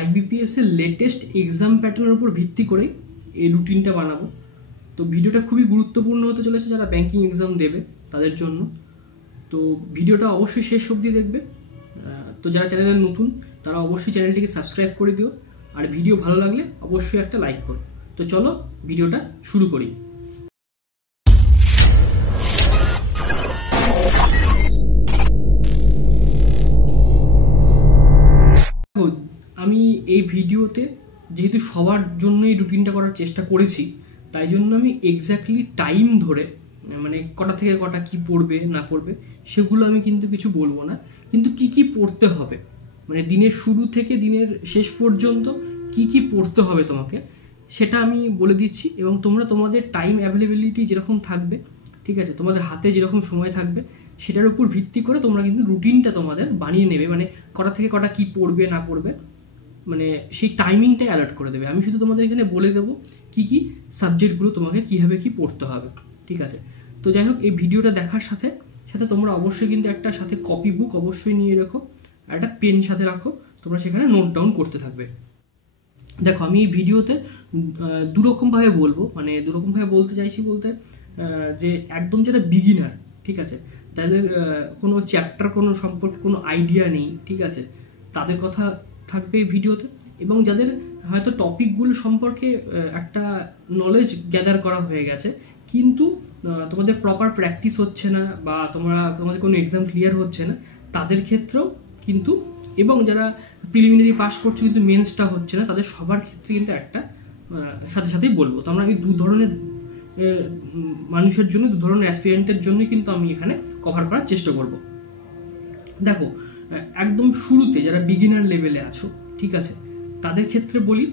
IBPS এর latest exam প্যাটার্নের উপর ভিত্তি করে এই রুটিনটা বানাবো। তো ভিডিওটা খুবই গুরুত্বপূর্ণ হতে চলেছে যারা ব্যাংকিং এক্সাম দেবে তাদের জন্য। তো ভিডিওটা অবশ্যই শেষ অবধি দেখবে। তো যারা চ্যানেলে নতুন তারা অবশ্যই চ্যানেলটিকে সাবস্ক্রাইব করে দিও, আর ভিডিও ভালো লাগলে অবশ্যই একটা লাইক করো। তো চলো ভিডিওটা শুরু করি। আমি এই ভিডিওতে যেহেতু সবার জন্যই রুটিনটা করার চেষ্টা করেছি, তাই জন্য আমি এক্স্যাক্টলি টাইম ধরে মানে কটা থেকে কটা কি পড়বে না পড়বে সেগুলো আমি কিন্তু কিছু বলবো না, কিন্তু কি কি পড়তে হবে মানে দিনের শুরু থেকে দিনের শেষ পর্যন্ত কি কি পড়তে হবে তোমাকে সেটা আমি বলে দিচ্ছি। এবং তোমরা তোমাদের টাইম অ্যাভেলেবিলিটি যেরকম থাকবে, ঠিক আছে, তোমাদের হাতে যেরকম সময় থাকবে সেটার উপর ভিত্তি করে তোমরা কিন্তু রুটিনটা তোমাদের বানিয়ে নেবে। মানে কটা থেকে কটা কি পড়বে না পড়বে মানে সেই টাইমিংটাই অ্যালার্ট করে দেবে। আমি শুধু তোমাদের এখানে বলে দেবো কি কি সাবজেক্টগুলো তোমাকে কীভাবে কি পড়তে হবে, ঠিক আছে। তো যাই হোক, এই ভিডিওটা দেখার সাথে সাথে তোমরা অবশ্যই কিন্তু একটা সাথে কপি বুক অবশ্যই নিয়ে রেখো, আর একটা পেন সাথে রাখো, তোমরা সেখানে নোট ডাউন করতে থাকবে। দেখো, আমি এই ভিডিওতে দুরকমভাবে বলবো, মানে দুরকমভাবে বলতে চাইছি বলতে যে একদম যারা বিগিনার, ঠিক আছে, তাদের কোনো চ্যাপ্টার কোনো সম্পর্কে কোনো আইডিয়া নেই, ঠিক আছে, তাদের কথা থাকবে এই ভিডিওতে। এবং যাদের হয়তো টপিকগুলো সম্পর্কে একটা নলেজ গ্যাদার করা হয়ে গেছে কিন্তু তোমাদের প্রপার প্র্যাকটিস হচ্ছে না বা তোমাদের কোনো এক্সাম ক্লিয়ার হচ্ছে না, তাদের ক্ষেত্রেও কিন্তু, এবং যারা প্রিলিমিনারি পাস করছে কিন্তু মেন্সটা হচ্ছে না, তাদের সবার ক্ষেত্রে কিন্তু একটা সাথে সাথেই বলবো। তো আমি দু ধরনের মানুষের জন্য, দু ধরনের অ্যাসপিরেন্টের জন্যই কিন্তু আমি এখানে কভার করার চেষ্টা করব। দেখো, একদম শুরুতে যারা বিগিনার লেভেলে আছো, ঠিক আছে, তাদের ক্ষেত্রে বলি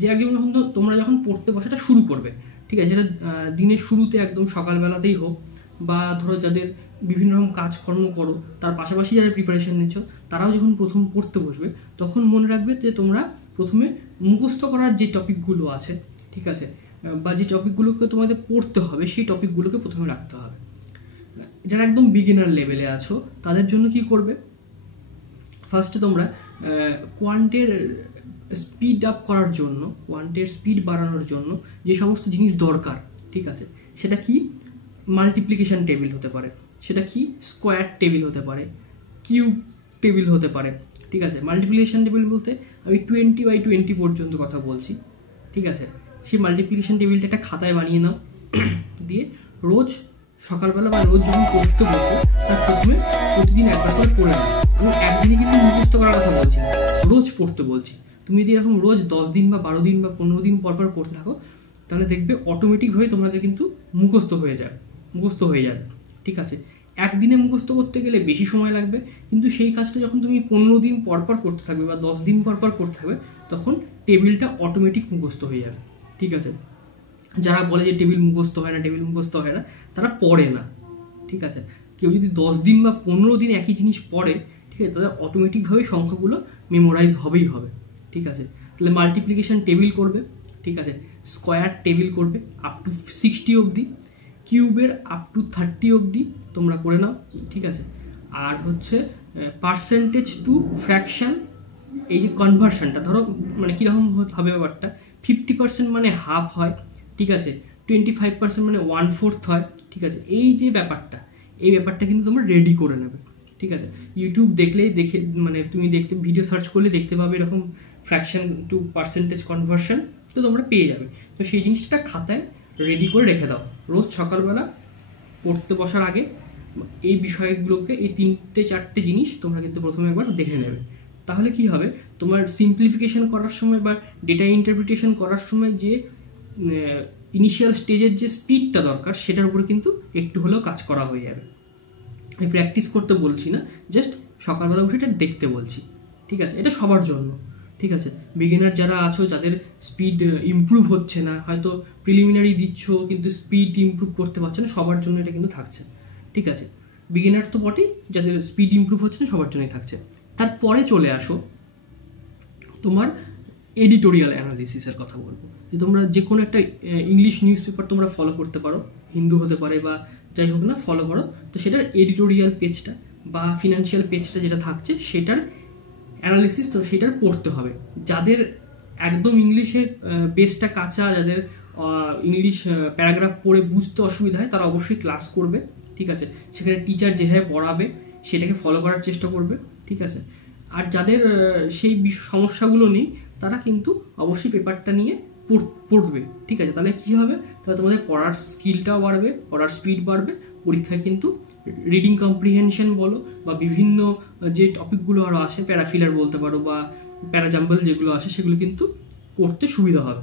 যে একদম যখন তোমরা যখন পড়তে বসাটা শুরু করবে, ঠিক আছে, সেটা দিনের শুরুতে একদম সকালবেলাতেই হোক, বা ধরো যাদের বিভিন্ন রকম কাজকর্ম করো তার পাশাপাশি যারা প্রিপারেশন নিচ্ছ তারাও যখন প্রথম পড়তে বসবে তখন মনে রাখবে যে তোমরা প্রথমে মুখস্থ করার যে টপিকগুলো আছে, ঠিক আছে, বা যে টপিকগুলোকে তোমাদের পড়তে হবে সেই টপিকগুলোকে প্রথমে রাখতে হবে। যারা একদম বিগিনার লেভেলে আছো তাদের জন্য কি করবে, ফার্স্টে তোমরা কোয়ান্টের স্পিড আপ করার জন্য, কোয়ান্টের স্পিড বাড়ানোর জন্য যে সমস্ত জিনিস দরকার, ঠিক আছে, সেটা কি মাল্টিপ্লিকেশন টেবিল হতে পারে, সেটা কি স্কোয়ার টেবিল হতে পারে, কিউব টেবিল হতে পারে, ঠিক আছে। মাল্টিপ্লিকেশন টেবিল বলতে আমি 20/20 পর্যন্ত কথা বলছি, ঠিক আছে। সেই মাল্টিপ্লিকেশন টেবিলটা একটা খাতায় বানিয়ে নাও, দিয়ে রোজ সকালবেলা বা রোজ যখন পড়তে বলতে তার প্রতিদিন একবার করে পড়ে নাও। আমি একদিনে কিন্তু মুখস্থ করার কথা বলছি না, রোজ পড়তে বলছি। তুমি যদি এরকম রোজ 10 দিন বা 12 দিন বা 15 দিন পর পর পড়তে থাকো তাহলে দেখবে অটোমেটিকভাবে তোমাদের কিন্তু মুখস্থ হয়ে যাবে, ঠিক আছে। একদিনে মুখস্থ করতে গেলে বেশি সময় লাগবে, কিন্তু সেই কাজটা যখন তুমি 15 দিন পর পর করতে থাকবে বা 10 দিন পর পর করতে থাকবে তখন টেবিলটা অটোমেটিক মুখস্থ হয়ে যাবে, ঠিক আছে। যারা বলে যে টেবিল মুখস্থ হয় না তারা পড়ে না, ঠিক আছে। কেউ যদি 10 দিন বা 15 দিন একই জিনিস পড়ে, ঠিক আছে, তাদের অটোমেটিকভাবে সংখ্যাগুলো মেমোরাইজ হবেই হবে, ঠিক আছে। তাহলে মাল্টিপ্লিকেশন টেবিল করবে, ঠিক আছে, স্কোয়ার টেবিল করবে আপ টু 60 অবধি, কিউবের আপ টু 30 অবধি তোমরা করে নাও, ঠিক আছে। আর হচ্ছে পার্সেন্টেজ টু ফ্র্যাকশন, এই যে কনভার্সনটা ধরো মানে কীরকম হবে ব্যাপারটা, 50% মানে হাফ হয়, ঠিক আছে, 25% মানে 1/4 হয়, ঠিক আছে। এই যে ব্যাপারটা, এই ব্যাপারটা কিন্তু তোমরা রেডি করে নেবে, ঠিক আছে। ইউটিউব দেখলেই মানে তুমি ভিডিও সার্চ করলে দেখতে পাবে এরকম ফ্র্যাকশন টু পার্সেন্টেজ কনভার্সন, তো তোমরা পেয়ে যাবে। তো সেই জিনিসটা খাতায় রেডি করে রেখে দাও। রোজ সকালবেলা পড়তে বসার আগে এই বিষয়গুলোকে, এই 3-4টে জিনিস তোমরা কিন্তু প্রথমে একবার দেখে নেবে। তাহলে কি হবে, তোমার সিম্পলিফিকেশন করার সময় বা ডেটা ইন্টারপ্রিটেশন করার সময় যে ইনিশিয়াল স্টেজের যে স্পিডটা দরকার সেটার উপরে কিন্তু একটু হলেও কাজ করা হয়ে যাবে। আমি প্র্যাকটিস করতে বলছি না, জাস্ট সকালবেলা উঠে এটা দেখতে বলছি, ঠিক আছে। এটা সবার জন্য, ঠিক আছে। বিগিনার যারা আছো, যাদের স্পিড ইমপ্রুভ হচ্ছে না, হয়তো প্রিলিমিনারি দিচ্ছ কিন্তু স্পিড ইমপ্রুভ করতে পারছো না, সবার জন্য এটা কিন্তু থাকছে, ঠিক আছে। বিগিনার তো বটেই, যাদের স্পিড ইমপ্রুভ হচ্ছে না সবার জন্যই থাকছে। তারপরে চলে আসো তোমার এডিটোরিয়াল অ্যানালিসিসের কথা বলবো। যে তোমরা যে কোনো একটা ইংলিশ নিউজ পেপার তোমরা ফলো করতে পারো, হিন্দু হতে পারে বা যাই হোক না, ফলো করো। তো সেটার এডিটোরিয়াল পেজটা বা ফিনান্সিয়াল পেজটা যেটা থাকছে সেটার অ্যানালিসিস, তো সেটার পড়তে হবে। যাদের একদম ইংলিশের বেসটা কাঁচা, যাদের ইংলিশ প্যারাগ্রাফ পড়ে বুঝতে অসুবিধা হয়, তারা অবশ্যই ক্লাস করবে, ঠিক আছে। সেখানে টিচার যেভাবে পড়াবে সেটাকে ফলো করার চেষ্টা করবে, ঠিক আছে। আর যাদের সেই সমস্যাগুলো নেই, তারা কিন্তু অবশ্যই পেপারটা নিয়ে পড়বে, ঠিক আছে। তাহলে কী হবে, তাহলে তোমাদের পড়ার স্কিলটাও বাড়বে, পড়ার স্পিড বাড়বে, পরীক্ষায় কিন্তু রিডিং কম্প্রিহেনশন বলো বা বিভিন্ন যে টপিকগুলো আরও আসে, প্যারাফিলার বলতে পারো বা প্যারাজাম্বল যেগুলো আসে, সেগুলো কিন্তু করতে সুবিধা হবে।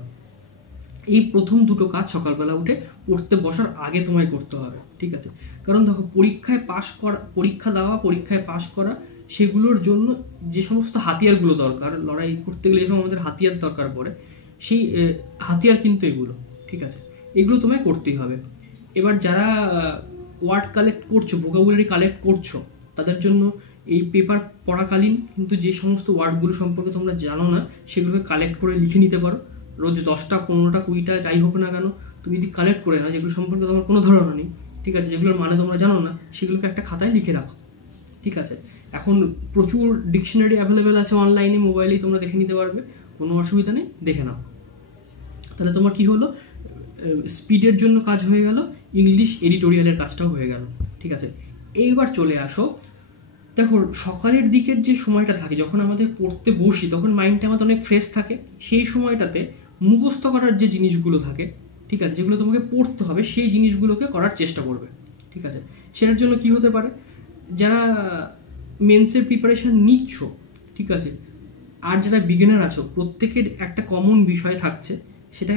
এই প্রথম দুটো কাজ সকালবেলা উঠে পড়তে বসার আগে তোমায় করতে হবে, ঠিক আছে। কারণ দেখো, পরীক্ষা দেওয়া, পরীক্ষায় পাশ করা, সেগুলোর জন্য যে সমস্ত হাতিয়ারগুলো দরকার, লড়াই করতে গেলে এরকম আমাদের হাতিয়ার দরকার পড়ে, সেই হাতিয়ার কিন্তু এগুলো, ঠিক আছে। এগুলো তোমায় করতেই হবে। এবার যারা ওয়ার্ড কালেক্ট করছো, ভোকাবুলারি কালেক্ট করছো, তাদের জন্য এই পেপার পড়াকালীন কিন্তু যে সমস্ত ওয়ার্ডগুলো সম্পর্কে তোমরা জানো না, সেগুলোকে কালেক্ট করে লিখে নিতে পারো। রোজ 10টা 15টা 20টা যাই হোক না কেন, তুমি যদি কালেক্ট করে নাও, যেগুলো সম্পর্কে তোমার কোনো ধারণা নেই, ঠিক আছে, যেগুলোর মানে তোমরা জানো না, সেগুলোকে একটা খাতায় লিখে রাখো, ঠিক আছে। এখন প্রচুর ডিকশনারি অ্যাভেলেবেল আছে অনলাইনে, মোবাইলেই তোমরা দেখে নিতে পারবে, কোনো অসুবিধা নেই, দেখে নাও। তাহলে তোমার কি হলো, স্পিডের জন্য কাজ হয়ে গেল, ইংলিশ এডিটোরিয়ালের কাজটাও হয়ে গেল, ঠিক আছে। এইবার চলে আসো, দেখো সকালের দিকের যে সময়টা থাকে, যখন আমাদের পড়তে বসি, তখন মাইন্ডটা আমাদের অনেক ফ্রেশ থাকে। সেই সময়টাতে মুখস্থ করার যে জিনিসগুলো থাকে, ঠিক আছে, যেগুলো তোমাকে পড়তে হবে, সেই জিনিসগুলোকে করার চেষ্টা করবে, ঠিক আছে। সেটার জন্য কি হতে পারে, যারা মেন্সের প্রিপারেশন নিচ্ছ, ঠিক আছে, আর যারা বিগিনার আছো, প্রত্যেকের একটা কমন বিষয় থাকছে, সেটা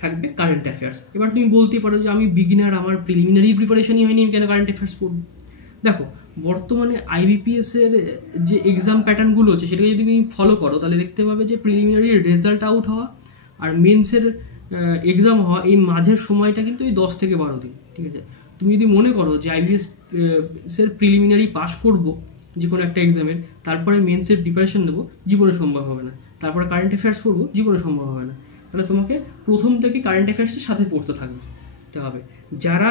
থাকবে কারেন্ট অ্যাফেয়ার্স। এবার তুমি বলতেই পারো যে আমি বিগিনার, আমার প্রিলিমিনারি প্রিপারেশনই হয়নি, আমি কেন কারেন্ট অ্যাফেয়ার্স পড়ব? দেখো, বর্তমানে আইবিপিএসের যে এক্সাম প্যাটার্নগুলো আছে, সেটাকে যদি তুমি ফলো করো, তাহলে দেখতে পাবে যে প্রিলিমিনারি রেজাল্ট আউট হওয়া আর মেন্সের এক্সাম হওয়া, এই মাঝের সময়টা কিন্তু এই 10 থেকে 12 দিন, ঠিক আছে। তুমি যদি মনে করো যে আইবিএসের প্রিলিমিনারি পাস করব যে কোনো একটা এক্সামের, তারপরে মেন্সের প্রিপারেশন নেবো, জীবনে সম্ভব হবে না। তারপরে কারেন্ট অ্যাফেয়ার্স পড়বো, জীবনে সম্ভব হবে না। তাহলে তোমাকে প্রথম থেকে কারেন্ট অ্যাফেয়ার্সের সাথে পড়তে থাকতে হবে। যারা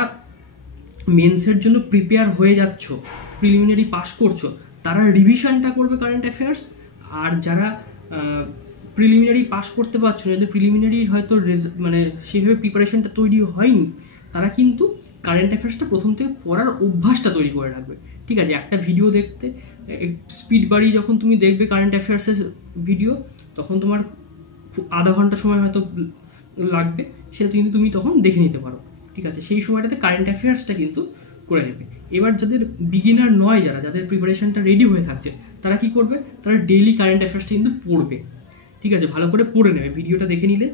মেন্সের জন্য প্রিপেয়ার হয়ে যাচ্ছ, প্রিলিমিনারি পাস করছো, তারা রিভিশনটা করবে কারেন্ট অ্যাফেয়ার্স। আর যারা প্রিলিমিনারি পাস করতে পারছো না, যাদের প্রিলিমিনারি হয়তো মানে সেভাবে প্রিপারেশনটা তৈরি হয়নি, তারা কিন্তু কারেন্ট অ্যাফেয়ার্সটা প্রথম থেকে পড়ার অভ্যাসটা তৈরি করে রাখবে, ঠিক আছে। একটা ভিডিও দেখতে স্পিড বাড়িয়ে যখন তুমি দেখবে কারেন্ট অ্যাফেয়ার্সের ভিডিও, তখন তোমার আধা ঘন্টা সময় হয়তো লাগবে, সেটা কিন্তু তুমি তখন দেখে নিতে পারো, ঠিক আছে। সেই সময়টাতে কারেন্ট অ্যাফেয়ার্সটা কিন্তু করে নেবে। এবার যাদের বিগিনার নয়, যাদের প্রিপারেশনটা রেডি হয়ে থাকছে, তারা কি করবে, তারা ডেইলি কারেন্ট অ্যাফেয়ার্সটা কিন্তু পড়বে, ঠিক আছে। ভালো করে পড়ে নেবে, ভিডিও দেখে নিলে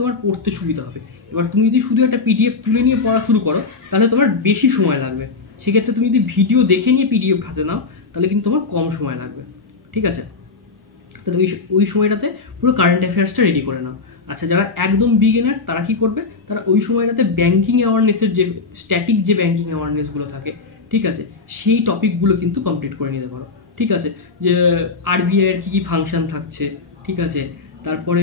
তোমার পড়তে সুবিধা হবে। এবার তুমি যদি শুধু একটা পিডিএফ তুলে নিয়ে পড়া শুরু করো, তাহলে তোমার বেশি সময় লাগবে। সেক্ষেত্রে তুমি যদি ভিডিও দেখে নিয়ে পিডিএফ হাতে নাও, তাহলে কিন্তু তোমার কম সময় লাগবে, ঠিক আছে। তাহলে ওই সময়টাতে পুরো কারেন্ট অ্যাফেয়ার্সটা রেডি করে নাও। আচ্ছা, যারা একদম বিগিনার, তারা কি করবে, তারা ওই সময়টাতে ব্যাঙ্কিং অ্যাওয়ারনেসের যে স্ট্যাটিক যে ব্যাঙ্কিং অ্যাওয়ারনেসগুলো থাকে, ঠিক আছে, সেই টপিকগুলো কিন্তু কমপ্লিট করে নিতে পারো, ঠিক আছে। যে আরবিআইয়ের কী কী ফাংশন থাকছে, ঠিক আছে, তারপরে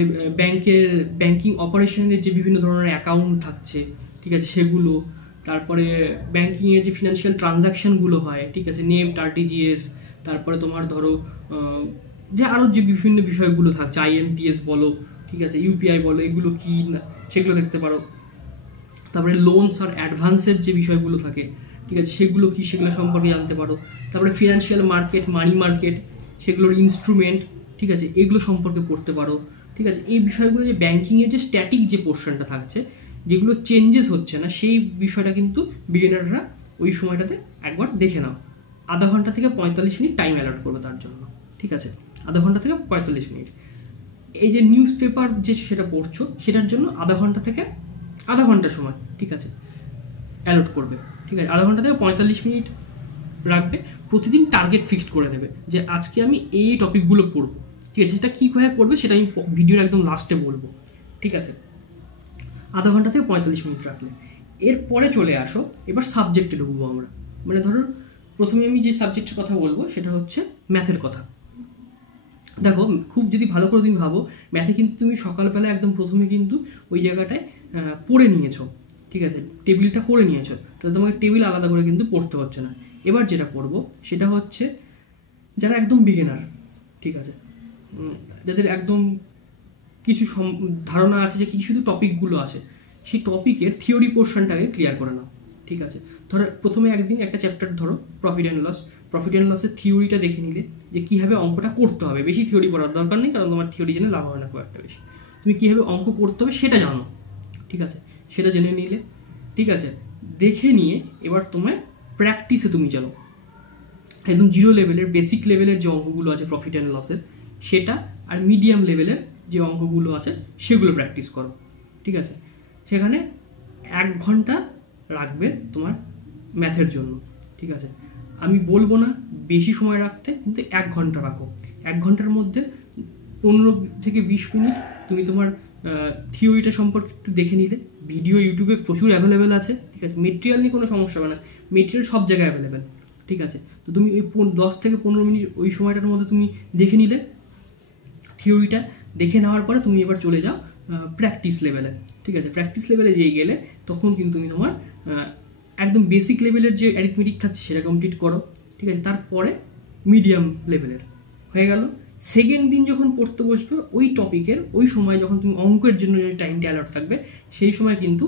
ব্যাঙ্কিং অপারেশনের যে বিভিন্ন ধরনের অ্যাকাউন্ট থাকছে, ঠিক আছে, সেগুলো, তারপরে ব্যাঙ্কিংয়ের যে ফিনান্সিয়াল ট্রানজাকশানগুলো হয়, ঠিক আছে, নেফট, আরটিজিএস, তারপরে তোমার ধরো যে আরও যে বিভিন্ন বিষয়গুলো থাকছে, আইএমপিএস বলো, ঠিক আছে, ইউপিআই বলো, এগুলো কী না সেগুলো দেখতে পারো। তারপরে লোনস আর অ্যাডভান্সের যে বিষয়গুলো থাকে, ঠিক আছে, সেগুলো কী, সেগুলো সম্পর্কে জানতে পারো। তারপরে ফিনান্সিয়াল মার্কেট, মানি মার্কেট, সেগুলোর ইনস্ট্রুমেন্ট, ঠিক আছে, এগুলো সম্পর্কে পড়তে পারো, ঠিক আছে। এই বিষয়গুলো যে ব্যাঙ্কিংয়ের যে স্ট্যাটিক যে পোর্শনটা থাকছে, যেগুলো চেঞ্জেস হচ্ছে না, সেই বিষয়টা কিন্তু বিগিনাররা ওই সময়টাতে একবার দেখে নাও। আধা ঘন্টা থেকে 45 মিনিট টাইম অ্যালট করবে তার জন্য, ঠিক আছে, আধা ঘন্টা থেকে 45 মিনিট। এই যে নিউজ পেপার যে সেটা পড়ছো, সেটার জন্য আধা ঘন্টা থেকে আধা ঘন্টা সময়, ঠিক আছে, অ্যালট করবে, ঠিক আছে। আধা ঘন্টা থেকে 45 মিনিট রাখবে। প্রতিদিন টার্গেট ফিক্সড করে নেবে যে আজকে আমি এই টপিকগুলো পড়বো, ঠিক আছে। সেটা কীভাবে করবে সেটা আমি ভিডিওর একদম লাস্টে বলবো, ঠিক আছে। আধা ঘন্টা থেকে 45 মিনিট রাখলে এরপরে চলে আসো, এবার সাবজেক্টে ঢুকবো আমরা। মানে ধরো, প্রথমে আমি যে সাবজেক্টের কথা বলবো সেটা হচ্ছে ম্যাথের কথা। দেখো, খুব যদি ভালো করে তুমি ভাবো, ম্যাথে কিন্তু তুমি সকালবেলা একদম প্রথমে কিন্তু ওই জায়গাটায় পড়ে নিয়েছো, ঠিক আছে, টেবিলটা পড়ে নিয়েছো, তাহলে তোমাকে টেবিল আলাদা করে কিন্তু পড়তে হচ্ছে না। এবার যেটা করবো সেটা হচ্ছে যারা একদম বিগিনার, ঠিক আছে, যাদের একদম কিছু ধারণা আছে যে কি শুধু টপিকগুলো আছে, সেই টপিকের থিওরি পোর্শনটাকে ক্লিয়ার করে নাও। ঠিক আছে, ধরো প্রথমে একদিন একটা চ্যাপ্টার ধরো প্রফিট অ্যান্ড লসের থিওরিটা দেখে নিলে যে কীভাবে অঙ্কটা করতে হবে। বেশি থিওরি পড়ার দরকার নেই, কারণ তোমার থিওরি জেনে লাভ হবে না খুব একটা বেশি। তুমি কীভাবে অঙ্ক করতে হবে সেটা জানো, ঠিক আছে, সেটা জেনে নিলে। ঠিক আছে, দেখে নিয়ে এবার তোমায় প্র্যাকটিসে তুমি চলো, একদম জিরো লেভেলের বেসিক লেভেলের যে অঙ্কগুলো আছে প্রফিট অ্যান্ড লসের সেটা, আর মিডিয়াম লেভেলের যে অঙ্কগুলো আছে সেগুলো প্র্যাকটিস করো। ঠিক আছে, সেখানে 1 ঘন্টা রাখবে তোমার ম্যাথের জন্য। ঠিক আছে, আমি বলবো না বেশি সময় রাখতে, কিন্তু 1 ঘন্টা রাখো। 1 ঘন্টার মধ্যে 15 থেকে 20 মিনিট তুমি তোমার থিওরিটা সম্পর্কে একটু দেখে নিলে। ভিডিও ইউটিউবে প্রচুর অ্যাভেলেবেল আছে। ঠিক আছে, মেটেরিয়াল নিয়ে কোনো সমস্যা হবে না, মেটেরিয়াল সব জায়গায় অ্যাভেলেবেল। ঠিক আছে, তো তুমি ওই 10 থেকে 15 মিনিট ওই সময়টার মধ্যে তুমি দেখে নিলে থিওরিটা। দেখে নেওয়ার পরে তুমি এবার চলে যাও প্র্যাকটিস লেভেলে। ঠিক আছে, প্র্যাকটিস লেভেলে যেয়ে গেলে তখন কিন্তু তুমি তোমার একদম বেসিক লেভেলের যে অ্যারিথমেটিক থাকছে সেটা কমপ্লিট করো। ঠিক আছে, তারপরে মিডিয়াম লেভেলের হয়ে গেল। সেকেন্ড দিন যখন পড়তে বসবে ওই টপিকের, ওই সময় যখন তুমি অঙ্কের জন্য যে টাইমটা অ্যালট থাকবে সেই সময় কিন্তু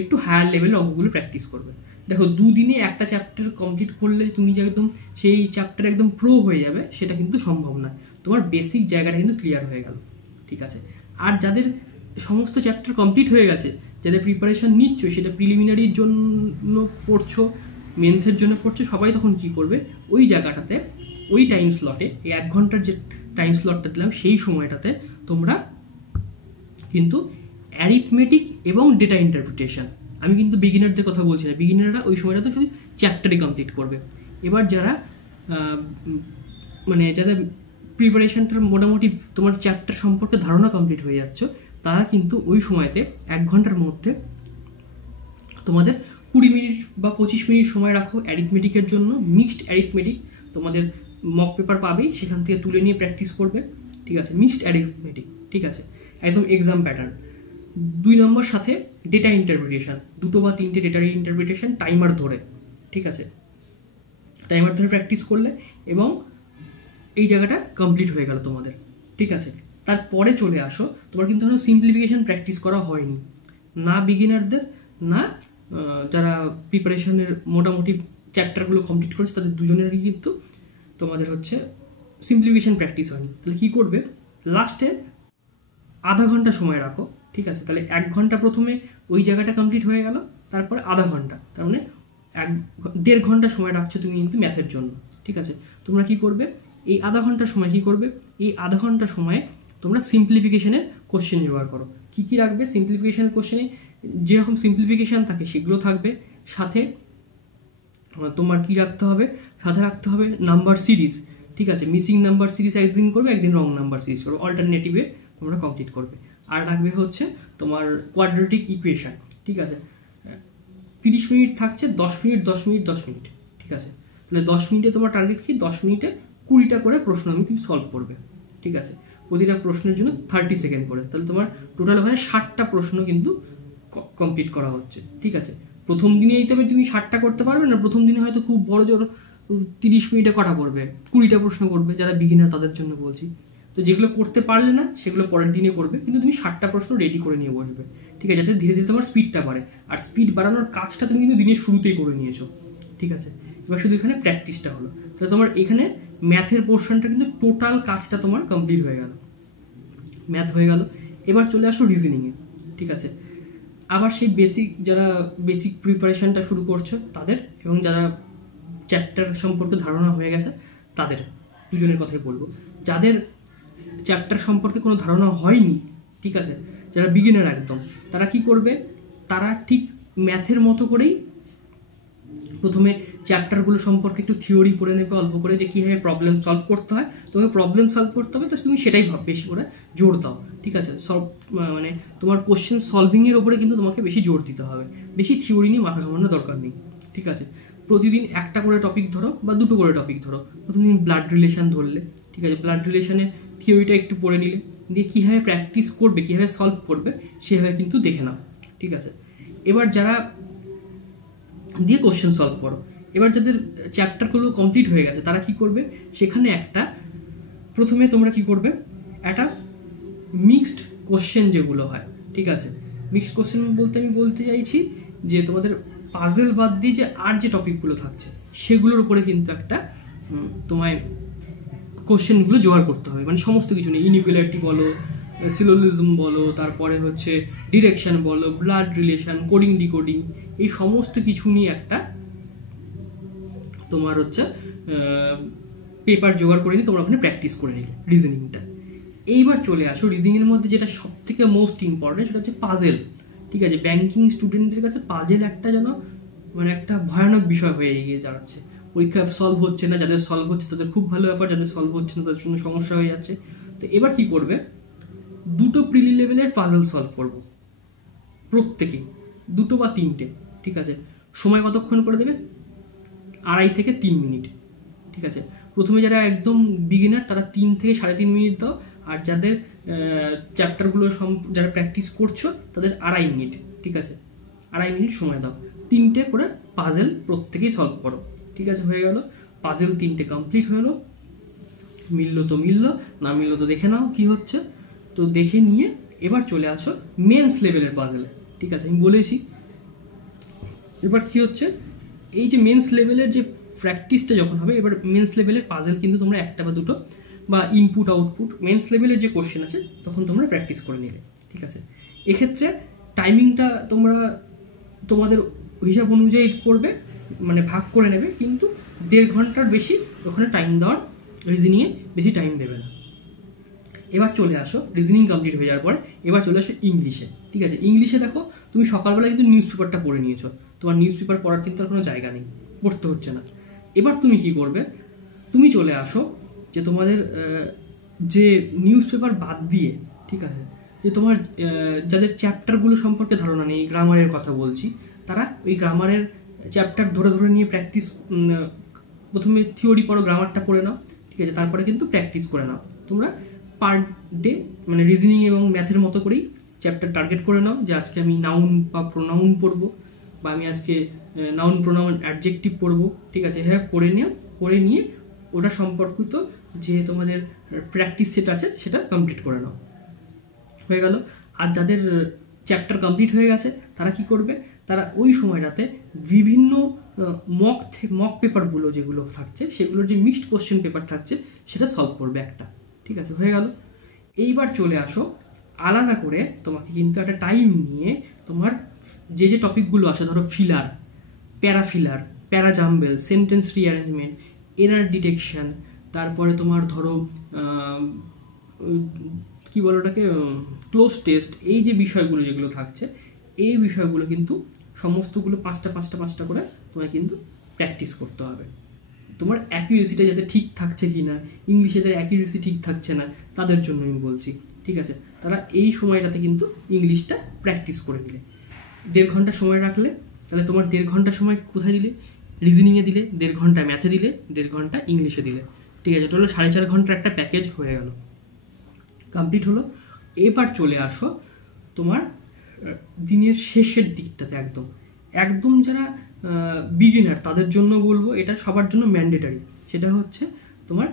একটু হায়ার লেভেলের অঙ্কগুলো প্র্যাকটিস করবে। দেখো, 2 দিনে একটা চ্যাপ্টার কমপ্লিট করলে তুমি যে একদম সেই চ্যাপ্টার একদম প্রো হয়ে যাবে সেটা কিন্তু সম্ভব না। তোমার বেসিক জায়গাটা কিন্তু ক্লিয়ার হয়ে গেল। ঠিক আছে, আর যাদের সমস্ত চ্যাপ্টার কমপ্লিট হয়ে গেছে, যাদের প্রিপারেশন নিচ্ছ, সেটা প্রিলিমিনারির জন্য পড়ছো, মেন্সের জন্য পড়ছো, সবাই তখন কি করবে, ওই জায়গাটাতে ওই টাইম স্লটে, এই 1 ঘন্টার যে টাইম স্লটটা দিলাম সেই সময়টাতে তোমরা কিন্তু অ্যারিথমেটিক এবং ডেটা ইন্টারপ্রিটেশন, আমি কিন্তু বিগিনারদের কথা বলছি না, বিগিনাররা ওই সময়টাতে শুধু চ্যাপ্টারই কমপ্লিট করবে। এবার যারা মানে যাদের প্রিপারেশনটার মোটামুটি তোমার চ্যাপ্টার সম্পর্কে ধারণা কমপ্লিট হয়ে যাচ্ছে, তারা কিন্তু ওই সময়তে 1 ঘন্টার মধ্যে তোমাদের 20 মিনিট বা 25 মিনিট সময় রাখো অ্যারিথমেটিকের জন্য। মিক্সড অ্যারিথমেটিক তোমাদের মক পেপার পাবেই, সেখান থেকে তুলে নিয়ে প্র্যাকটিস করবে। ঠিক আছে, মিক্সড অ্যারিথমেটিক। ঠিক আছে, একদম এক্সাম প্যাটার্ন। 2 নম্বর সাথে ডেটা ইন্টারপ্রিটেশন, 2 বা 3টে ডেটার ইন্টারপ্রিটেশন টাইমার ধরে। ঠিক আছে, টাইমার ধরে প্র্যাকটিস করলে এবং এই জায়গাটা কমপ্লিট হয়ে গেল তোমাদের। ঠিক আছে, তারপরে চলে আসো, তোমার কিন্তু ধরো সিম্পলিফিকেশন প্র্যাকটিস করা হয়নি, না বিগিনারদের না যারা প্রিপারেশনের মোটামুটি চ্যাপ্টারগুলো কমপ্লিট করেছে তাদের দুজনেরই কিন্তু তোমাদের হচ্ছে সিম্পলিফিকেশন প্র্যাকটিস হয়নি। তাহলে কী করবে, লাস্টে আধা ঘন্টা সময় রাখো। ঠিক আছে, তাহলে 1 ঘন্টা প্রথমে ওই জায়গাটা কমপ্লিট হয়ে গেল, তারপরে আধা ঘন্টা, তার মানে 1.5 ঘন্টা সময় রাখছো তুমি কিন্তু ম্যাথের জন্য। ঠিক আছে, তোমরা কি করবে, এই আধা ঘন্টা সময় কি করবে, এই আধা ঘন্টা সময়ে তোমরা সিম্পলিফিকেশনের কোশ্চেন ব্যবহার করো। কী কী রাখবে সিম্পলিফিকেশনের কোশ্চেনে, যেরকম সিম্পলিফিকেশান থাকে সেগুলো থাকবে, সাথে তোমার কি রাখতে হবে, সাথে রাখতে হবে নাম্বার সিরিজ। ঠিক আছে, মিসিং নাম্বার সিরিজ একদিন করবে, একদিন রং নাম্বার সিরিজ করবে, অল্টারনেটিভে তোমরা কমপ্লিট করবে। আর রাখবে হচ্ছে তোমার কোয়াড্রেটিক ইকুয়েশান। ঠিক আছে, 30 মিনিট থাকছে, 10 মিনিট 10 মিনিট 10 মিনিট। ঠিক আছে, তাহলে 10 মিনিটে তোমার টার্গেট কি, 10 মিনিটে 20টা করে প্রশ্ন আমি তুমি সলভ করবে। ঠিক আছে, প্রতিটা প্রশ্নের জন্য 30 সেকেন্ড করে, তাহলে তোমার টোটাল ওখানে 60টা প্রশ্ন কিন্তু কমপ্লিট করা হচ্ছে। ঠিক আছে, প্রথম দিনেই তবে তুমি 60টা করতে পারবে না, প্রথম দিনে হয়তো খুব বড় জোর 30 মিনিটে কটা করবে, 20টা প্রশ্ন করবে, যারা বিগিনার তাদের জন্য বলছি। তো যেগুলো করতে পারলে না সেগুলো পরের দিনে করবে, কিন্তু তুমি 60টা প্রশ্ন রেডি করে নিয়ে বসবে। ঠিক আছে, যাতে ধীরে ধীরে তোমার স্পিডটা বাড়ে, আর স্পিড বাড়ানোর কাজটা তুমি কিন্তু দিনের শুরুতেই করে নিয়েছো। ঠিক আছে, এবার শুধু এখানে প্র্যাকটিসটা হলো, তাহলে তোমার এখানে ম্যাথের পোর্শনটা কিন্তু টোটাল কাজটা তোমার কমপ্লিট হয়ে গেল, ম্যাথ হয়ে গেল। এবার চলে আসো রিজনিংয়ে। ঠিক আছে, আবার সেই যারা বেসিক প্রিপারেশনটা শুরু করছো তাদের, এবং যারা চ্যাপ্টার সম্পর্কে ধারণা হয়ে গেছে তাদের দুজনের কথাই বলবো। যাদের চ্যাপ্টার সম্পর্কে কোনো ধারণা হয়নি, ঠিক আছে, যারা বিগিনার একদম, তারা কি করবে, তারা ঠিক ম্যাথের মতো করেই প্রথমে চ্যাপ্টারগুলো সম্পর্কে একটু থিওরি পড়ে নেবে অল্প করে, যে কীভাবে প্রবলেম সলভ করতে হয়। তোমাকে প্রবলেম সলভ করতে হবে, তো তুমি সেটাই বেশি করে জোর দাও। ঠিক আছে, মানে তোমার কোশ্চেন সলভিংয়ের ওপরে কিন্তু তোমাকে বেশি জোর দিতে হবে, বেশি থিওরি নিয়ে মাথা ঘামানোর দরকার নেই। ঠিক আছে, প্রতিদিন একটা করে টপিক ধরো বা 2টো করে টপিক ধরো। প্রথমদিন ব্লাড রিলেশন ধরলে, ঠিক আছে, ব্লাড রিলেশনে থিওরিটা একটু পড়ে নিলে, দিয়ে কীভাবে প্র্যাকটিস করবে, কীভাবে সলভ করবে সেভাবে কিন্তু দেখে নাও। ঠিক আছে, এবার যারা দিয়ে কোশ্চেন সলভ করো। এবার যাদের চ্যাপ্টারগুলো কমপ্লিট হয়ে গেছে তারা কি করবে, সেখানে একটা প্রথমে তোমরা কি করবে, একটা মিক্সড কোশ্চেন যেগুলো হয়, ঠিক আছে, মিক্সড কোশ্চেন বলতে আমি বলতে চাইছি যে তোমাদের পাজেল বাদ দিয়ে যে আর যে টপিকগুলো থাকছে সেগুলোর উপরে কিন্তু একটা তোমায় কোশ্চেনগুলো জোগাড় করতে হবে, মানে সমস্ত কিছু নেই, ইনইকুয়ালিটি বলো, সিলোজিজম বলো, তারপরে হচ্ছে ডিরেকশন বলো, ব্লাড রিলেশন, কোডিং ডিকোডিং, এই সমস্ত কিছু নিয়ে একটা তোমার হচ্ছে পেপার জোগাড় করে নিয়ে তোমরা ওখানে প্র্যাকটিস করে নিলে রিজনিংটা। এইবার চলে আসো রিজনিংয়ের মধ্যে যেটা সব থেকে মোস্ট ইম্পর্টেন্ট, সেটা হচ্ছে পাজেল। ঠিক আছে, ব্যাংকিং স্টুডেন্টদের কাছে পাজেল একটা যেন মানে একটা ভয়ানক বিষয় হয়ে গিয়ে দাঁড়াচ্ছে। পরীক্ষা সলভ হচ্ছে না, যাদের সলভ হচ্ছে তাদের খুব ভালো ব্যাপার, যাদের সলভ হচ্ছে না তাদের জন্য সমস্যা হয়ে যাচ্ছে। তো এবার কি করবে, দুটো প্রিলি লেভেলের পাজেল সলভ করবো প্রত্যেকেই, 2 বা 3টে। ঠিক আছে, সময় কতক্ষণ করে দেবে, 2.5 থেকে 3 মিনিট। ঠিক আছে, প্রথমে যারা একদম বিগিনার তারা 3 থেকে 3.5 মিনিট দাও, আর যাদের চ্যাপ্টারগুলো যারা প্র্যাকটিস করছো তাদের 2.5 মিনিট। ঠিক আছে, 2.5 মিনিট সময় দাও, 3টে করে পাজেল প্রত্যেকেই সলভ করো। ঠিক আছে, হয়ে গেল, পাজেল 3টে কমপ্লিট হয়ে গেলো। মিললো তো মিললো, না মিললো তো দেখে নাও কি হচ্ছে। তো দেখে নিয়ে এবার চলে আসো মেন্স লেভেলের পাজেলে। ঠিক আছে, আমি বলেছি এবার কি হচ্ছে, এই যে মেন্স লেভেলের যে প্র্যাকটিসটা যখন হবে, এবার মেন্স লেভেলের পাজেল কিন্তু তোমরা 1টা বা 2টো বা ইনপুট আউটপুট মেন্স লেভেলের যে কোশ্চেন আছে তখন তোমরা প্র্যাকটিস করে নিলে। ঠিক আছে, এক্ষেত্রে টাইমিংটা তোমরা তোমাদের হিসাব অনুযায়ী করবে, মানে ভাগ করে নেবে, কিন্তু 1.5 ঘন্টার বেশি ওখানে টাইম দেওয়ার, রিজনিংয়ে বেশি টাইম দেবে না। এবার চলে আসো রিজনিং কমপ্লিট হয়ে যাওয়ার পরে এবার চলে আসো ইংলিশে। ঠিক আছে, ইংলিশে দেখো তুমি সকালবেলা কিন্তু নিউজ পেপারটা পড়ে নিয়েছো, তোমার নিউজ পেপার পড়ার কিন্তু আর কোনো জায়গা নেই, পড়তে হচ্ছে না। এবার তুমি কি করবে, তুমি চলে আসো যে তোমাদের যে নিউজ পেপার বাদ দিয়ে, ঠিক আছে, যে তোমার যাদের চ্যাপ্টারগুলো সম্পর্কে ধারণা নেই, গ্রামারের কথা বলছি, তারা ওই গ্রামারের চ্যাপ্টার ধরে ধরে নিয়ে প্র্যাকটিস, প্রথমে থিওরি পড়ো, গ্রামারটা পড়ে নাও। ঠিক আছে, তারপরে কিন্তু প্র্যাকটিস করে নাও। তোমরা পার ডে মানে রিজনিং এবং ম্যাথের মতো করেই চ্যাপ্টার টার্গেট করে নাও, যে আজকে আমি নাউন বা প্রোনাউন পড়বো, বা আমি আজকে নাউন প্রোনাউন অ্যাডজেক্টিভ পড়বো। ঠিক আছে, হ্যাঁ পড়ে নিয়ে ওটা সম্পর্কিত যে তোমাদের প্র্যাকটিস সেট আছে সেটা কমপ্লিট করে নাও, হয়ে গেল। আর যাদের চ্যাপ্টার কমপ্লিট হয়ে গেছে তারা কি করবে, তারা ওই সময়টাতে বিভিন্ন মক পেপারগুলো যেগুলো থাকছে সেগুলোর যে মিক্সড কোশ্চেন পেপার থাকছে সেটা সলভ করবে একটা। ঠিক আছে, হয়ে গেল। এইবার চলে আসো আলাদা করে তোমাকে কিন্তু একটা টাইম নিয়ে তোমার যে যে টপিকগুলো আসে, ধরো filler, parafiller, parajumble, sentence rearrangement, error detection, তারপরে তোমার ধরো কি বলো ওটাকে, ক্লোজ টেস্ট, এই যে বিষয়গুলো যেগুলো থাকছে এই বিষয়গুলো কিন্তু সমস্তগুলো 5টা করে তোমায় কিন্তু প্র্যাকটিস করতে হবে। তোমার অ্যাকিউরেসিটা যাতে ঠিক থাকছে কি না, ইংলিশে যাদের অ্যাকিউরেসি ঠিক থাকছে না তাদের জন্য আমি বলছি। ঠিক আছে, তারা এই সময়টাতে কিন্তু ইংলিশটা প্র্যাকটিস করে নিলে, 1.5 ঘন্টা সময় রাখলে, তাহলে তোমার 1.5 ঘন্টা সময় কোথায় দিলে, রিজনিংয়ে দিলে, 1.5 ঘন্টা ম্যাথে দিলে, 1.5 ঘন্টা ইংলিশে দিলে। ঠিক আছে, এটা হলো 4.5 ঘন্টার একটা প্যাকেজ হয়ে গেল, কমপ্লিট হলো। এবার চলে আসো তোমার দিনের শেষের দিকটাতে, একদম যারা বিগিনার তাদের জন্য বলবো, এটা সবার জন্য ম্যান্ডেটারি, সেটা হচ্ছে তোমার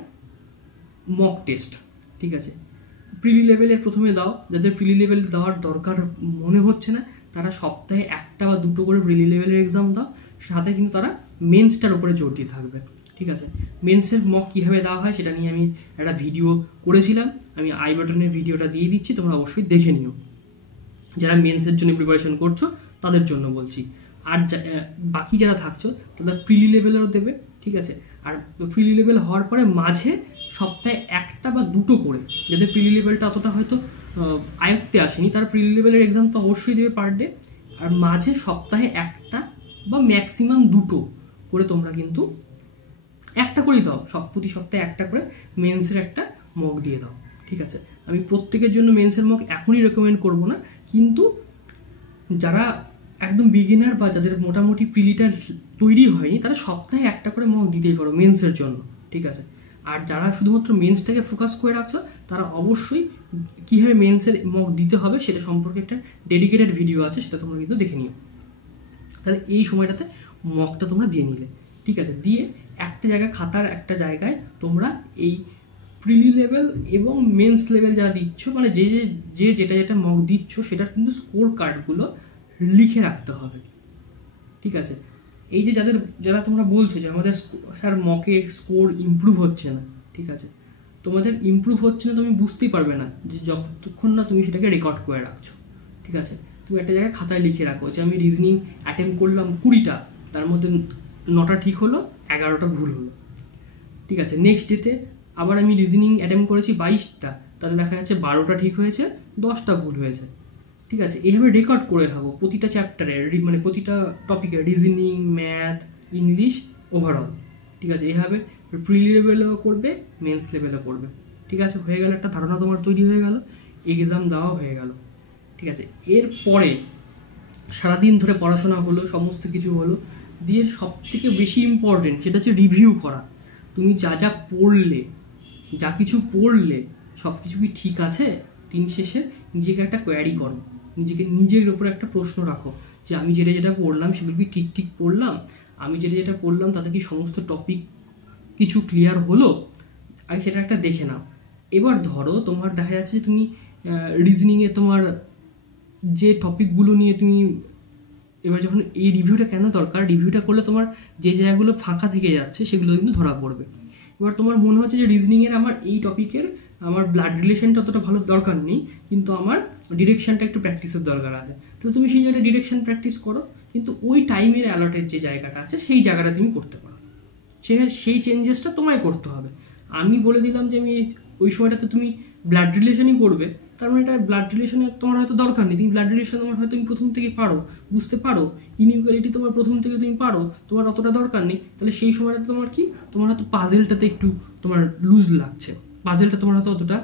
মক টেস্ট। ঠিক আছে, প্রিলি লেভেলের প্রথমে দাও, যাদের প্রিলি লেভেল দেওয়ার দরকার মনে হচ্ছে না তারা সপ্তাহে 1টা বা 2টো করে প্রিলি লেভেলের এক্সাম দাও, সাথে কিন্তু তারা মেন্সটার উপরে জোর দিয়ে থাকবে। ঠিক আছে, মেন্সের মক কীভাবে দেওয়া হয় সেটা নিয়ে আমি একটা ভিডিও করেছিলাম, আমি আই বাটনের ভিডিওটা দিয়ে দিচ্ছি, তোমরা অবশ্যই দেখে নিও। যারা মেন্সের জন্য প্রিপারেশন করছো তাদের জন্য বলছি। আর বাকি যারা থাকছো তাদের প্রিলি লেভেলেরও দেবে। ঠিক আছে, আর প্রিলি লেভেল হওয়ার পরে মাঝে সপ্তাহে 1টা বা 2টো করে, যাদের প্রিলি লেভেলটা অতটা হয়তো আয়ত্তে আসেনি তারা প্রিলি লেভেলের এক্সাম তো অবশ্যই দেবে পার ডে, আর মাঝে সপ্তাহে 1টা বা ম্যাক্সিমাম 2টো করে তোমরা কিন্তু 1টা করেই দাও, প্রতি সপ্তাহে 1টা করে মেন্সের একটা মক দিয়ে দাও। ঠিক আছে, আমি প্রত্যেকের জন্য মেন্সের মক এখনই রেকমেন্ড করবো না, কিন্তু যারা একদম বিগিনার বা যাদের মোটামুটি প্রিলিটা তৈরি হয়নি তারা সপ্তাহে 1টা করে মক দিতেই পারো মেন্সের জন্য। ঠিক আছে, আর যারা শুধুমাত্র মেন্সটাকে ফোকাস করে রাখছো তারা অবশ্যই কীভাবে মেন্সের মক দিতে হবে সেটা সম্পর্কে একটা ডেডিকেটেড ভিডিও আছে, সেটা তোমরা কিন্তু দেখে নিও। তাহলে এই সময়টাতে মকটা তোমরা দিয়ে নিলে। ঠিক আছে, দিয়ে একটা জায়গায় খাতার একটা জায়গায় তোমরা এই প্রিলি লেভেল এবং মেন্স লেভেল যারা দিচ্ছ, মানে যেটা মক দিচ্ছ সেটার কিন্তু স্কোর কার্ডগুলো লিখে রাখতে হবে। ঠিক আছে, এই যে যারা তোমরা বলছো যে আমাদের স্যার মকে স্কোর ইমপ্রুভ হচ্ছে না, ঠিক আছে, তোমাদের ইমপ্রুভ হচ্ছে না তুমি বুঝতেই পারবে না যে যতক্ষণ না তুমি সেটাকে রেকর্ড করে রাখছো। ঠিক আছে, তুমি একটা জায়গায় খাতায় লিখে রাখো যে আমি রিজনিং অ্যাটেম্প করলাম 20টা, তার মধ্যে 9টা ঠিক হলো, 11টা ভুল হলো। ঠিক আছে, নেক্সট ডেতে আবার আমি রিজনিং অ্যাটেম্প করেছি 22টা, তাহলে দেখা যাচ্ছে 12টা ঠিক হয়েছে, 10টা ভুল হয়েছে। ঠিক আছে, এইভাবে রেকর্ড করে থাকো প্রতিটা চ্যাপ্টারে, মানে প্রতিটা টপিকে, রিজনিং, ম্যাথ, ইংলিশ, ওভারঅল। ঠিক আছে, এইভাবে প্রিলি লেভেলেও করবে, মেন্স লেভেলেও করবে। ঠিক আছে, হয়ে গেল, একটা ধারণা তোমার তৈরি হয়ে গেল, এক্সাম দেওয়া হয়ে গেল। ঠিক আছে, এরপরে সারাদিন ধরে পড়াশোনা হলো, সমস্ত কিছু হলো, দিয়ে সবথেকে বেশি ইম্পর্টেন্ট সেটা হচ্ছে রিভিউ করা। তুমি যা পড়লে, যা কিছু পড়লে সব কিছু কি ঠিক আছে, দিন শেষে নিজেকে একটা কোয়ারি করো, নিজের উপর একটা প্রশ্ন রাখো যে আমি যেটা পড়লাম সেগুলো কি ঠিক পড়লাম, আমি যেটা পড়লাম তাতে কি সমস্ত টপিক কিছু ক্লিয়ার হলো, আগে সেটা একটা দেখে নাও। এবার ধরো তোমার দেখা যাচ্ছে যে তুমি রিজনিংয়ে তোমার যে টপিকগুলো নিয়ে তুমি এবার যখন এই রিভিউটা কেন দরকার, রিভিউটা করলে তোমার যে জায়গাগুলো ফাঁকা থেকে যাচ্ছে সেগুলো কিন্তু ধরা পড়বে। এবার তোমার মনে হচ্ছে যে রিজনিংয়ের আমার এই টপিকের আমার ব্লাড রিলেশনটা অতটা ভালো দরকার নেই, কিন্তু আমার ডিরেকশনটা একটু প্র্যাকটিসের দরকার আছে, তাহলে তুমি সেই জায়গায় ডিরেকশন প্র্যাকটিস করো, কিন্তু ওই টাইমের অ্যালটের যে জায়গাটা আছে সেই জায়গাটা তুমি করতে পারো, সেই চেঞ্জেসটা তোমায় করতে হবে। আমি বলে দিলাম যে আমি ওই সময়টাতে তুমি ব্লাড রিলেশনই করবে, তার মানে এটা ব্লাড রিলেশনের তোমার হয়তো দরকার নেই, তুমি ব্লাড রিলেশন তোমার হয়তো তুমি প্রথম থেকে পারো, বুঝতে পারো, ইনইকুয়ালিটি তোমার প্রথম থেকে তুমি পারো, তোমার অতটা দরকার নেই, তাহলে সেই সময়টাতে তোমার কি, তোমার হয়তো পাজেলটাতে একটু তোমার লুজ লাগছে, পাজেলটা তোমার হয়তো অতটা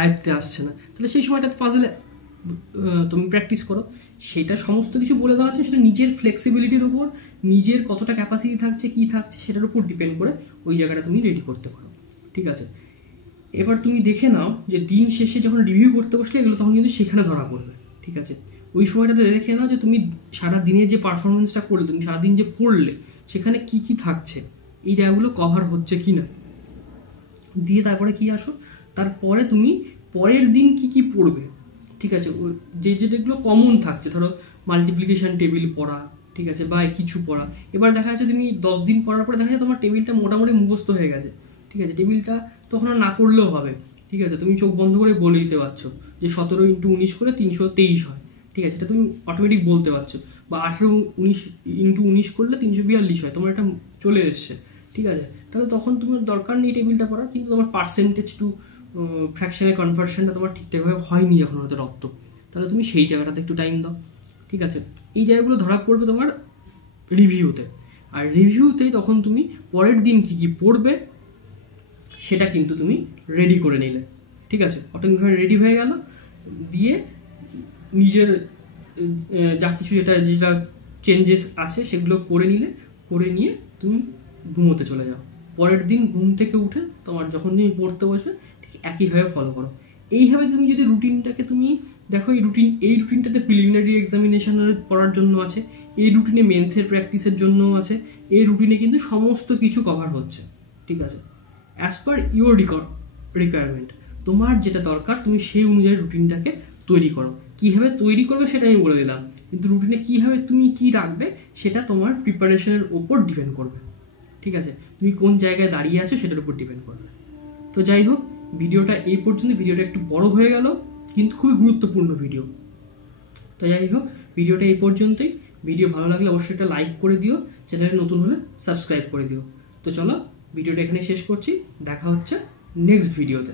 আয়ত্তে আসছে না, তাহলে সেই সময়টাতে পাজেলে তুমি প্র্যাকটিস করো। সেটা সমস্ত কিছু বলে দেওয়া আছে, সেটা নিজের ফ্লেক্সিবিলিটির উপর, নিজের কতটা ক্যাপাসিটি থাকছে, কী থাকছে সেটার উপর ডিপেন্ড করে ওই জায়গাটা তুমি রেডি করতে পারো। ঠিক আছে, এবার তুমি দেখে নাও যে দিন শেষে যখন রিভিউ করতে বসলে এগুলো তখন কিন্তু সেখানে ধরা পড়বে। ঠিক আছে, ওই সময়টাতে দেখে নাও যে তুমি সারা দিনের যে পারফরমেন্সটা করলে, তুমি সারাদিন যে পড়লে সেখানে কি থাকছে, এই জায়গাগুলো কভার হচ্ছে কি না, দিয়ে তারপরে কি আসো, তারপরে তুমি পরের দিন কি পড়বে। ঠিক আছে, যেগুলো কমন থাকছে, ধরো মাল্টিপ্লিকেশন টেবিল পড়া, ঠিক আছে, বা কিছু পড়া, এবার দেখা যাচ্ছে তুমি 10 দিন পড়ার পরে দেখা যাচ্ছে তোমার টেবিলটা মোটামুটি মুখস্থ হয়ে গেছে। ঠিক আছে, টেবিলটা তখন আর না পড়লেও হবে। ঠিক আছে, তুমি চোখ বন্ধ করে বলে দিতে পারছো যে 17 × 19 করে 323 হয়। ঠিক আছে, এটা তুমি অটোমেটিক বলতে পারছো, বা 18 × 19 করলে 342 হয়, তোমার এটা চলে এসছে। ঠিক আছে, তাহলে তখন তোমার দরকার নেই টেবিলটা পড়ার, কিন্তু তোমার পার্সেন্টেজ টু ফ্র্যাকশনের কনভার্সনটা তোমার ঠিকঠাকভাবে হয়নি এখন হয়তো রক্ত, তাহলে তুমি সেই জায়গাটাতে একটু টাইম দাও। ঠিক আছে, এই জায়গাগুলো ধরা পড়বে তোমার রিভিউতে, আর রিভিউতেই তখন তুমি পরের দিন কি পড়বে সেটা কিন্তু তুমি রেডি করে নিলে। ঠিক আছে, অটোমেটিকভাবে রেডি হয়ে গেল, দিয়ে নিজের যা কিছু যেটা চেঞ্জেস আছে সেগুলো করে নিয়ে তুমি ঘুমোতে চলে যাও। পরের দিন ঘুম থেকে উঠে তোমার যখন তুমি পড়তে বসবে ঠিক একইভাবে ফলো করো। এইভাবে তুমি যদি রুটিনটাকে তুমি দেখো, এই রুটিনটাতে প্রিলিমিনারি এক্সামিনেশনের পড়ার জন্য আছে, এই রুটিনে মেন্সের প্র্যাকটিসের জন্য আছে, এই রুটিনে কিন্তু সমস্ত কিছু কভার হচ্ছে। ঠিক আছে, অ্যাজ পার ইউর রিকোয়ারমেন্ট, তোমার যেটা দরকার তুমি সেই অনুযায়ী রুটিনটাকে তৈরি করো। কীভাবে তৈরি করবে সেটা আমি বলে দিলাম, কিন্তু রুটিনে কীভাবে তুমি কী রাখবে সেটা তোমার প্রিপারেশনের ওপর ডিপেন্ড করবে। ঠিক আছে, তুমি কোন জায়গায় দাঁড়িয়ে আছো সেটার উপর ডিপেন্ড করবে। তো যাই হোক, ভিডিওটা এই পর্যন্ত, ভিডিওটা একটু বড় হয়ে গেল কিন্তু খুবই গুরুত্বপূর্ণ ভিডিও। তো যাই হোক, ভিডিওটা এই পর্যন্তই। ভিডিও ভালো লাগলে অবশ্যই একটা লাইক করে দিও, চ্যানেলে নতুন হলে সাবস্ক্রাইব করে দিও। তো চলো, ভিডিওটা এখানে শেষ করছি, দেখা হচ্ছে নেক্সট ভিডিওতে।